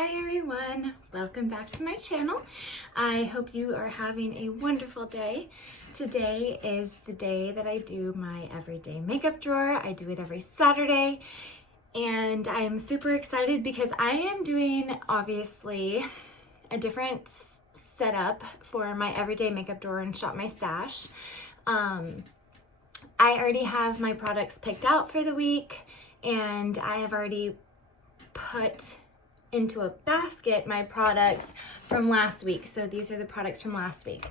Hi everyone, welcome back to my channel. I hope you are having a wonderful day. Today is the day that I do my everyday makeup drawer. I do it every Saturday and I am super excited because I am doing obviously a different setup for my everyday makeup drawer and Shop My Stash. I already have my products picked out for the week and I have already put into a basket my products from last week. So these are the products from last week.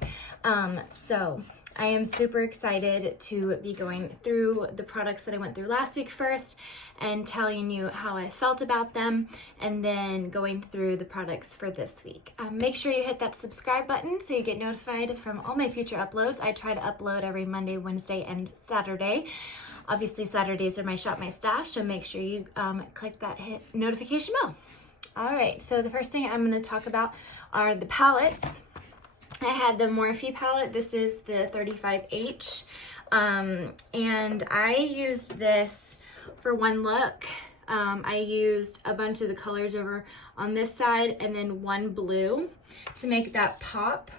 So I am super excited to be going through the products that I went through last week first and telling you how I felt about them and then going through the products for this week. Make sure you hit that subscribe button so you get notified from all my future uploads. I try to upload every Monday, Wednesday, and Saturday. Obviously Saturdays are my Shop My Stash, so make sure you click that hit notification bell. All right, so the first thing I'm going to talk about are the palettes. I had the Morphe palette. This is the 35H, and I used this for one look. I used a bunch of the colors over on this side and then one blue to make that pop.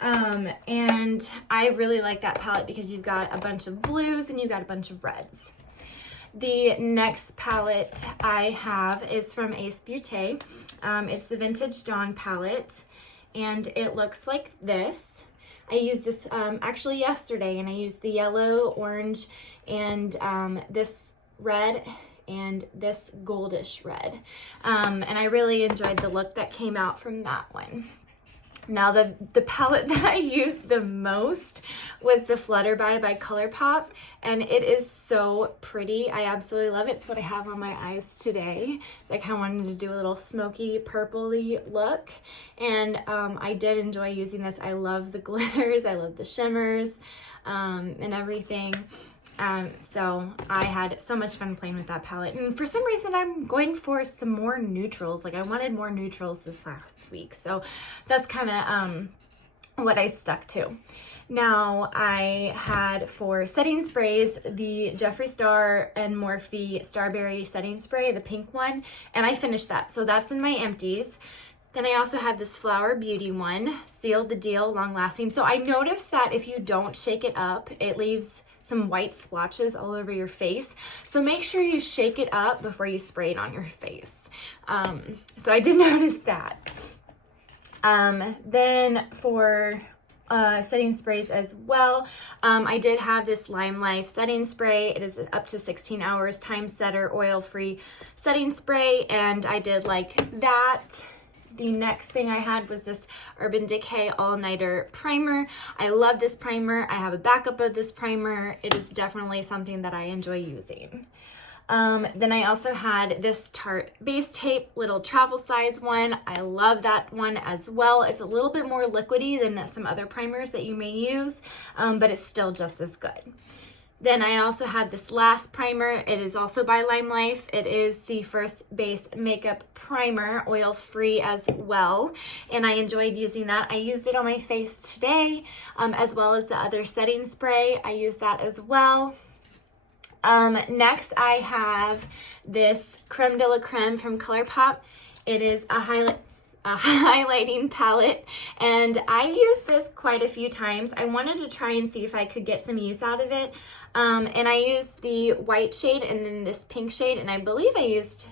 And I really like that palette because you've got a bunch of blues and you've got a bunch of reds. The next palette I have is from Ace Beauté. It's the Vintage Dawn palette, and it looks like this. I used this actually yesterday, and I used the yellow, orange, and this red, and this goldish red. And I really enjoyed the look that came out from that one. Now the palette that I used the most was the Flutterby by ColourPop, and it is so pretty. I absolutely love it. It's what I have on my eyes today. I kind of wanted to do a little smoky purpley look, and I did enjoy using this. I love the glitters, I love the shimmers, and everything. So I had so much fun playing with that palette, and for some reason I'm going for some more neutrals. Like I wanted more neutrals this last week, so that's kind of what I stuck to. Now I had for setting sprays the Jeffree Star and Morphe Starberry setting spray, the pink one, and I finished that, so that's in my empties. Then I also had this Flower Beauty one, Sealed the Deal, long lasting. So I noticed that if you don't shake it up, it leaves some white splotches all over your face. So make sure you shake it up before you spray it on your face. So I did notice that. Then for setting sprays as well, I did have this Lime Life setting spray. It is up to 16 hours time setter, oil-free setting spray, and I did like that. The next thing I had was this Urban Decay All-Nighter Primer. I love this primer. I have a backup of this primer. It is definitely something that I enjoy using. Then I also had this Tarte Base Tape, little travel size one. I love that one as well. It's a little bit more liquidy than some other primers that you may use, but it's still just as good. Then I also had this last primer. It is also by Lime Life. It is the First Base Makeup Primer, oil-free as well. And I enjoyed using that. I used it on my face today, as well as the other setting spray. I used that as well. Next, I have this Creme de la Creme from ColourPop. It is a highlighting palette, and I used this quite a few times. I wanted to try and see if I could get some use out of it, and I used the white shade and then this pink shade, and I believe I used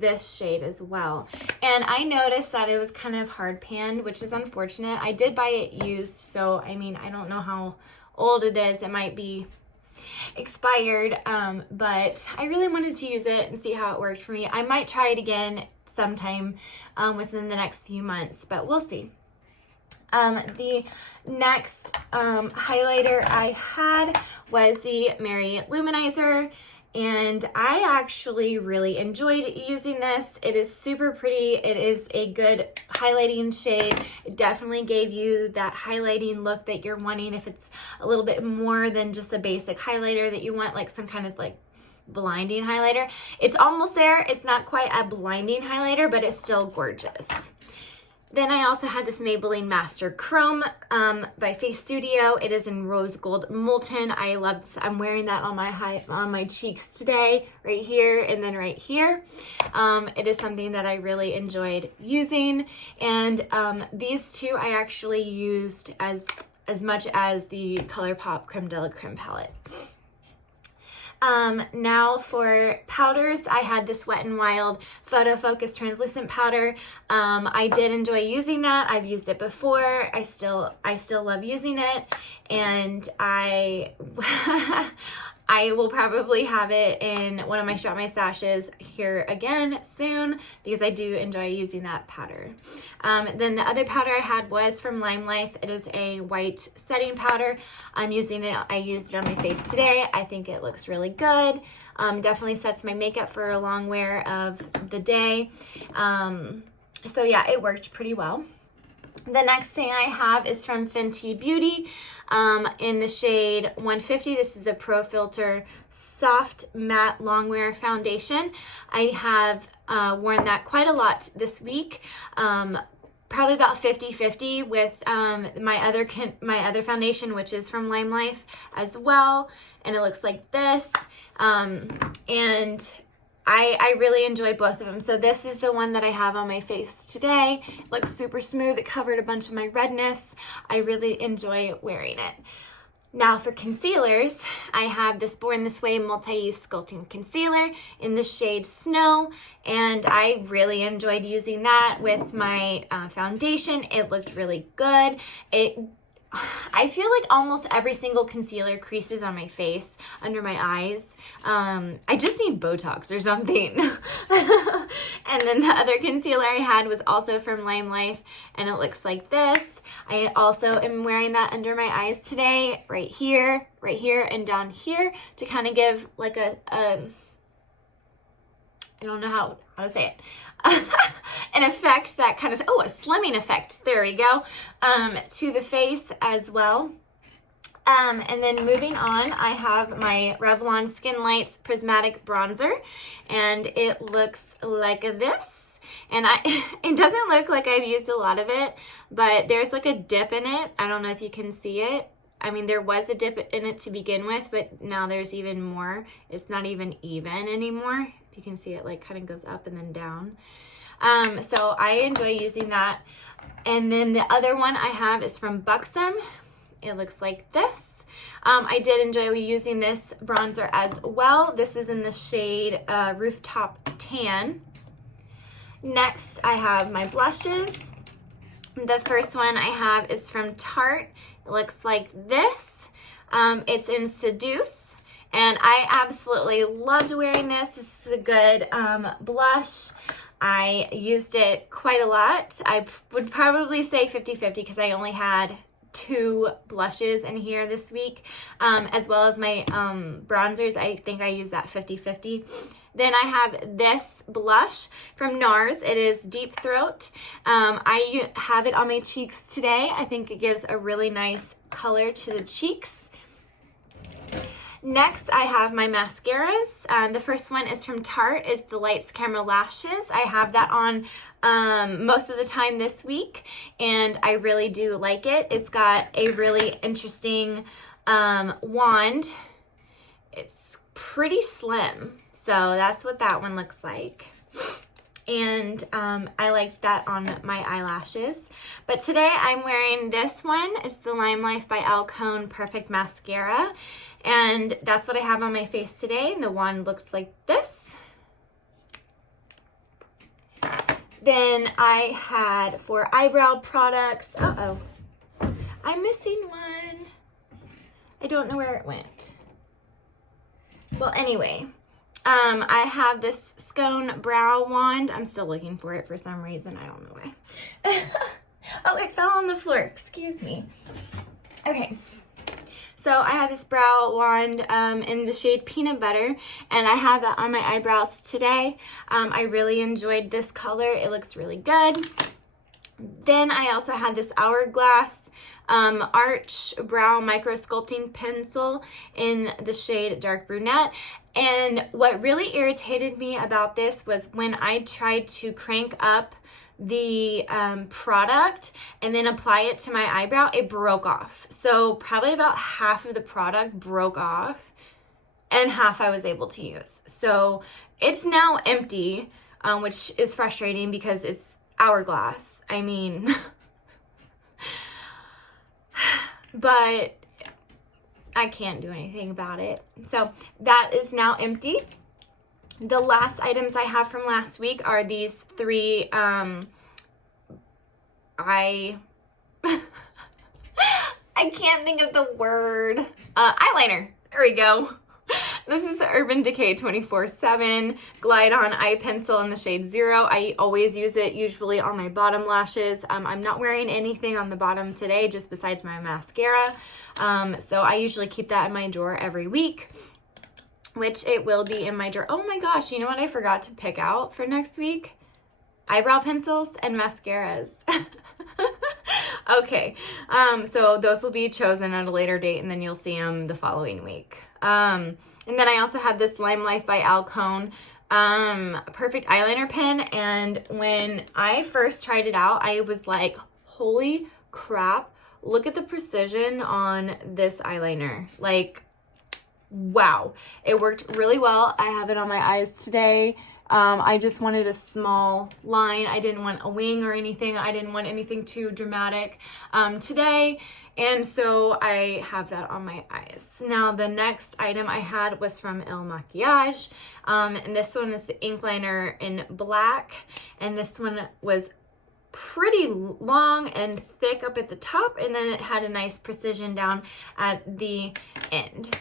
this shade as well. And I noticed that it was kind of hard panned, which is unfortunate. I did buy it used, so I mean, I don't know how old it is. It might be expired, but I really wanted to use it and see how it worked for me. I might try it again sometime within the next few months, but we'll see. The next highlighter I had was the Mary Luminizer, and I actually really enjoyed using this. It is super pretty. It is a good highlighting shade. It definitely gave you that highlighting look that you're wanting if it's a little bit more than just a basic highlighter that you want, like some kind of like blinding highlighter. It's almost there. It's not quite a blinding highlighter, but it's still gorgeous. Then I also had this Maybelline Master Chrome by Face Studio. It is in Rose Gold Molten. I love this. I'm wearing that on my cheeks today, right here and then right here. It is something that I really enjoyed using. And these two I actually used as much as the ColourPop Creme de la Creme palette. Now for powders, I had this Wet n Wild Photo Focus Translucent Powder. I did enjoy using that. I've used it before. I still love using it, and I will probably have it in one of my Shop My Stashes here again soon because I do enjoy using that powder. Then the other powder I had was from Lime Life. It is a white setting powder. I'm using it. I used it on my face today. I think it looks really good. Definitely sets my makeup for a long wear of the day. So yeah, it worked pretty well. The next thing I have is from Fenty Beauty in the shade 150. This is the Pro Filter Soft Matte Longwear Foundation. I have worn that quite a lot this week. Probably about 50-50 with my other foundation, which is from Lime Life as well. And it looks like this. And I really enjoyed both of them. So this is the one that I have on my face today. It looks super smooth. It covered a bunch of my redness. I really enjoy wearing it. Now for concealers, I have this Born This Way Multi-Use Sculpting Concealer in the shade Snow, and I really enjoyed using that with my foundation. It looked really good. I feel like almost every single concealer creases on my face, under my eyes. I just need Botox or something. And then the other concealer I had was also from Lime Life, and it looks like this. I also am wearing that under my eyes today, right here, and down here to kind of give like I don't know how to say it. An effect that kind of, a slimming effect, there we go, to the face as well. And then moving on, I have my Revlon Skin Lights Prismatic Bronzer, and it looks like this. And it doesn't look like I've used a lot of it, but there's like a dip in it. I don't know if you can see it. I mean, there was a dip in it to begin with, but now there's even more. It's not even anymore. If you can see it, like kind of goes up and then down. So I enjoy using that. And then the other one I have is from Buxom. It looks like this. I did enjoy using this bronzer as well. This is in the shade Rooftop Tan. Next, I have my blushes. The first one I have is from Tarte. It looks like this. It's in Seduce, and I absolutely loved wearing this. This is a good blush. I used it quite a lot. I would probably say 50-50 because I only had 2 blushes in here this week, as well as my bronzers. I think I used that 50-50. Then I have this blush from NARS. It is Deep Throat. I have it on my cheeks today. I think it gives a really nice color to the cheeks. Next, I have my mascaras. The first one is from Tarte. It's the Lights Camera Lashes. I have that on most of the time this week, and I really do like it. It's got a really interesting wand. It's pretty slim, so that's what that one looks like. And I liked that on my eyelashes. But today I'm wearing this one. It's the Lime Life by Alcone Perfect Mascara. And that's what I have on my face today. And the wand looks like this. Then I had for eyebrow products. I'm missing one. I don't know where it went. Well, anyway. I have this Scone Brow Wand. I'm still looking for it for some reason. I don't know why. Oh, it fell on the floor. Excuse me. Okay. So I have this brow wand in the shade Peanut Butter, and I have that on my eyebrows today. I really enjoyed this color. It looks really good. Then I also had this Hourglass Arch Brow Micro Sculpting Pencil in the shade Dark Brunette. And what really irritated me about this was when I tried to crank up the product and then apply it to my eyebrow, it broke off. So probably about half of the product broke off and half I was able to use. So it's now empty, which is frustrating because it's hourglass. I mean, but I can't do anything about it. So that is now empty. The last items I have from last week are these three, I can't think of the word, eyeliner. There we go. This is the Urban Decay 24/7 Glide On Eye Pencil in the shade 0. I always use it usually on my bottom lashes. I'm not wearing anything on the bottom today, just besides my mascara. So I usually keep that in my drawer every week, which it will be in my drawer. Oh my gosh, you know what I forgot to pick out for next week? Eyebrow pencils and mascaras. Okay, so those will be chosen at a later date, and then you'll see them the following week. And then I also had this Lime Life by Alcone perfect eyeliner pen, and when I first tried it out, I was like, holy crap, look at the precision on this eyeliner. Like, wow, it worked really well. I have it on my eyes today. I just wanted a small line. I didn't want a wing or anything. I didn't want anything too dramatic today. And so I have that on my eyes. Now, the next item I had was from Il Makiage. And this one is the ink liner in black. And this one was pretty long and thick up at the top. And then it had a nice precision down at the end.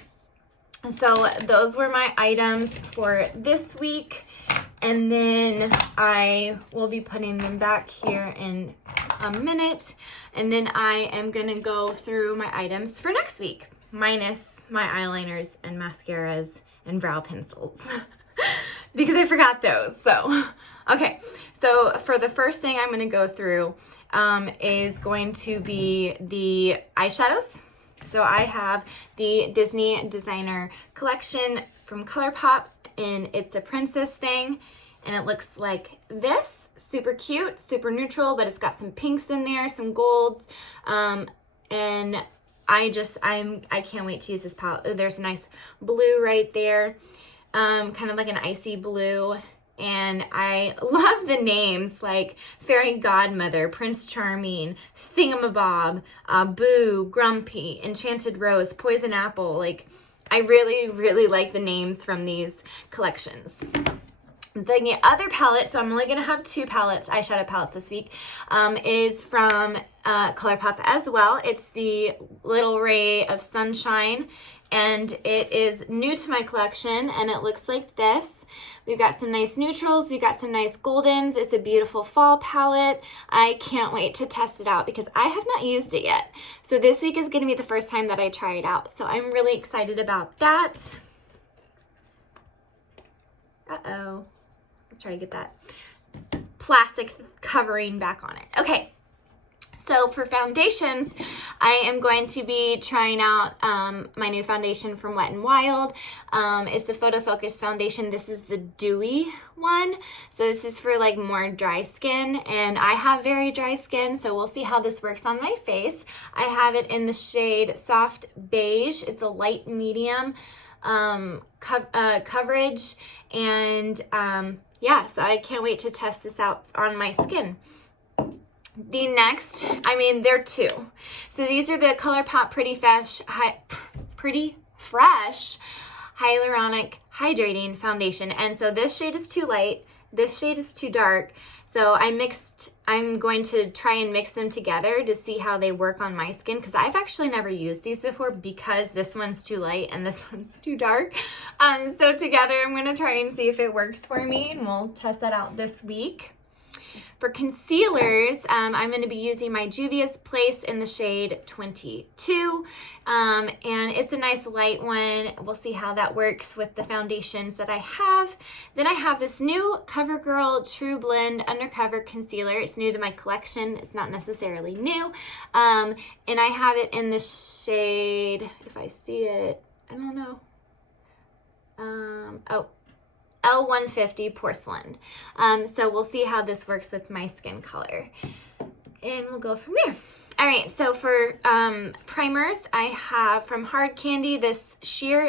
So those were my items for this week. And then I will be putting them back here in a minute. And then I am going to go through my items for next week, minus my eyeliners and mascaras and brow pencils because I forgot those. So, okay. So for the first thing I'm going to go through is going to be the eyeshadows. So I have the Disney Designer Collection from ColourPop, and it's a princess thing, and it looks like this. Super cute, super neutral, but it's got some pinks in there, some golds, and I can't wait to use this palette. Oh, there's a nice blue right there, kind of like an icy blue. And I love the names like Fairy Godmother, Prince Charming, Thingamabob, Boo, Grumpy, Enchanted Rose, Poison Apple. Like, I really, really like the names from these collections. The other palette, so I'm only going to have two palettes, eyeshadow palettes this week, is from ColourPop as well. It's the Little Ray of Sunshine, and it is new to my collection, and it looks like this. We've got some nice neutrals. We've got some nice goldens. It's a beautiful fall palette. I can't wait to test it out because I have not used it yet. So this week is going to be the first time that I try it out. So I'm really excited about that. Uh-oh. I'll try to get that plastic covering back on it. Okay. So for foundations, I am going to be trying out my new foundation from Wet n Wild. It's the Photo Focus foundation. This is the dewy one. So this is for like more dry skin, and I have very dry skin, so we'll see how this works on my face. I have it in the shade Soft Beige. It's a light medium coverage, and yeah, so I can't wait to test this out on my skin. The next, there are two. So these are the ColourPop Pretty Fresh Hyaluronic Hydrating Foundation. And so this shade is too light, this shade is too dark. So I'm going to try and mix them together to see how they work on my skin, because I've actually never used these before because this one's too light and this one's too dark. So together I'm going to try and see if it works for me, and we'll test that out this week. For concealers, I'm going to be using my Juvia's Place in the shade 22, and it's a nice light one. We'll see how that works with the foundations that I have. Then I have this new CoverGirl True Blend Undercover Concealer. It's new to my collection. It's not necessarily new, and I have it in the shade, if I see it, I don't know. Oh, L150 porcelain. So we'll see how this works with my skin color. And we'll go from there. All right, so for primers, I have from Hard Candy this Sheer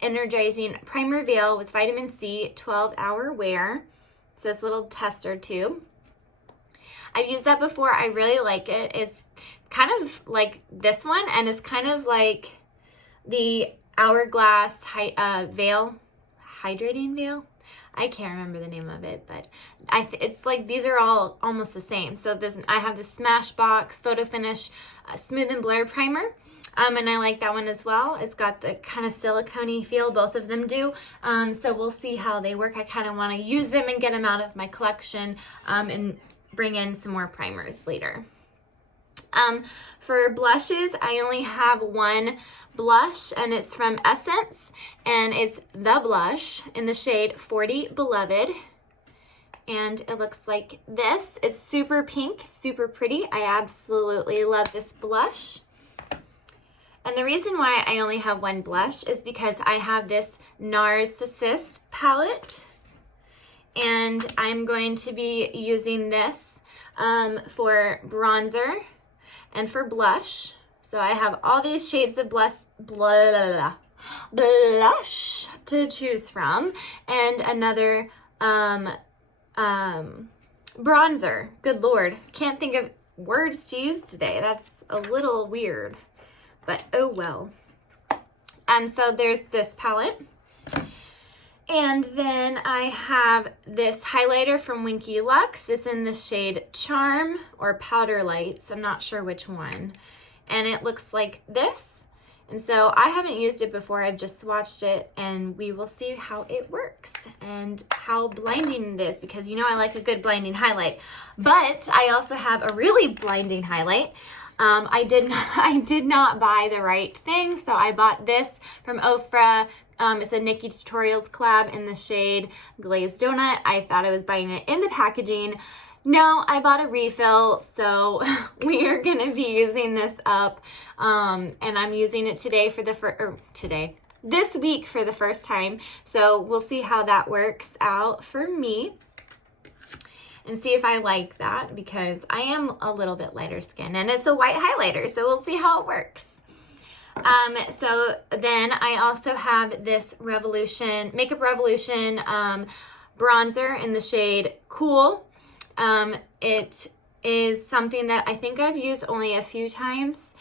Energizing Primer Veil with Vitamin C 12-hour wear. So it's a little tester tube. I've used that before. I really like it. It's kind of like this one, and it's kind of like the Hourglass veil, hydrating veil. I can't remember the name of it, but it's like these are all almost the same. So I have the Smashbox Photo Finish Smooth and Blur Primer, and I like that one as well. It's got the kind of silicone-y feel, both of them do. So we'll see how they work. I kind of want to use them and get them out of my collection and bring in some more primers later. For blushes, I only have one blush, and it's from Essence, and it's The Blush in the shade 40 Beloved, and it looks like this. It's super pink, super pretty. I absolutely love this blush. And the reason why I only have one blush is because I have this Narcissist palette, and I'm going to be using this for bronzer and for blush. So I have all these shades of blush to choose from, and another bronzer. Good Lord, can't think of words to use today. That's a little weird, but oh well. So there's this palette. And then I have this highlighter from Winky Lux. It's in the shade Charm or Powder Lights. I'm not sure which one. And it looks like this. And so I haven't used it before. I've just swatched it, and we will see how it works and how blinding it is, because you know I like a good blinding highlight. But I also have a really blinding highlight. I did not buy the right thing, so I bought this from Ofra. It's a Nikki Tutorials collab in the shade Glazed Donut. I thought I was buying it in the packaging. No, I bought a refill, so we are going to be using this up, and I'm using it today for this week for the first time. So we'll see how that works out for me and see if I like that, because I am a little bit lighter skin, and it's a white highlighter, so we'll see how it works. So then I also have this Makeup Revolution bronzer in the shade Cool. It is something that I think I've used only a few times,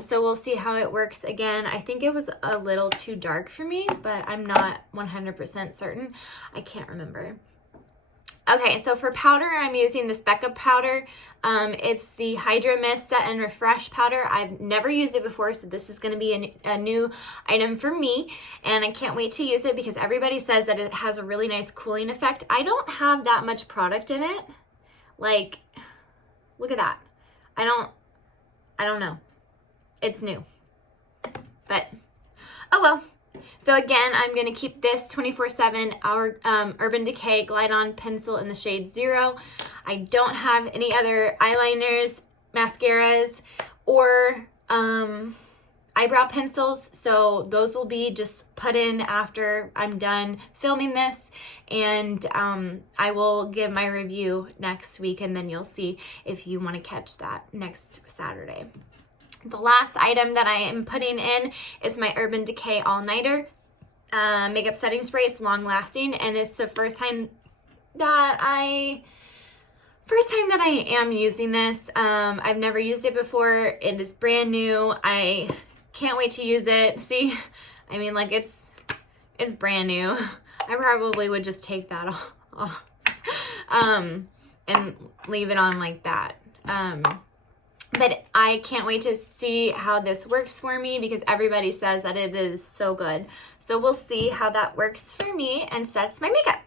so we'll see how it works again. I think it was a little too dark for me, but I'm not 100% certain. I can't remember. Okay, so for powder, I'm using this Becca powder. It's the Hydra Mist Set and Refresh powder. I've never used it before, so this is going to be a new item for me, and I can't wait to use it because everybody says that it has a really nice cooling effect. I don't have that much product in it. Like, look at that. I don't know. It's new. But, oh well. So again, I'm going to keep this 24/7 Urban Decay Glide On Pencil in the shade 0. I don't have any other eyeliners, mascaras, or eyebrow pencils, so those will be just put in after I'm done filming this, and I will give my review next week, and then you'll see if you want to catch that next Saturday. The last item that I am putting in is my Urban Decay All Nighter makeup setting spray. It's long lasting, and it's the first time that I am using this. I've never used it before. It is brand new. I can't wait to use it. See, I mean, like, it's brand new. I probably would just take that off and leave it on like that. But I can't wait to see how this works for me, because everybody says that it is so good. So we'll see how that works for me and sets my makeup.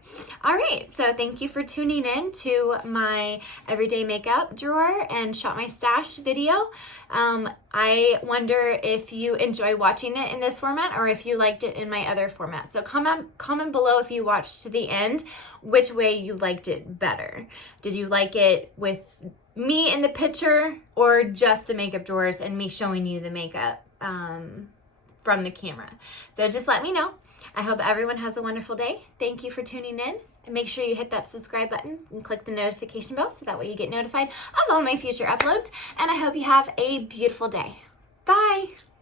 All right, so thank you for tuning in to my everyday makeup drawer and Shop My Stash video. I wonder if you enjoy watching it in this format or if you liked it in my other format. So comment below if you watched to the end, which way you liked it better. Did you like it with me in the picture or just the makeup drawers and me showing you the makeup? from the camera. So just let me know. I hope everyone has a wonderful day. Thank you for tuning in. And make sure you hit that subscribe button and click the notification bell so that way you get notified of all my future uploads. And I hope you have a beautiful day. Bye.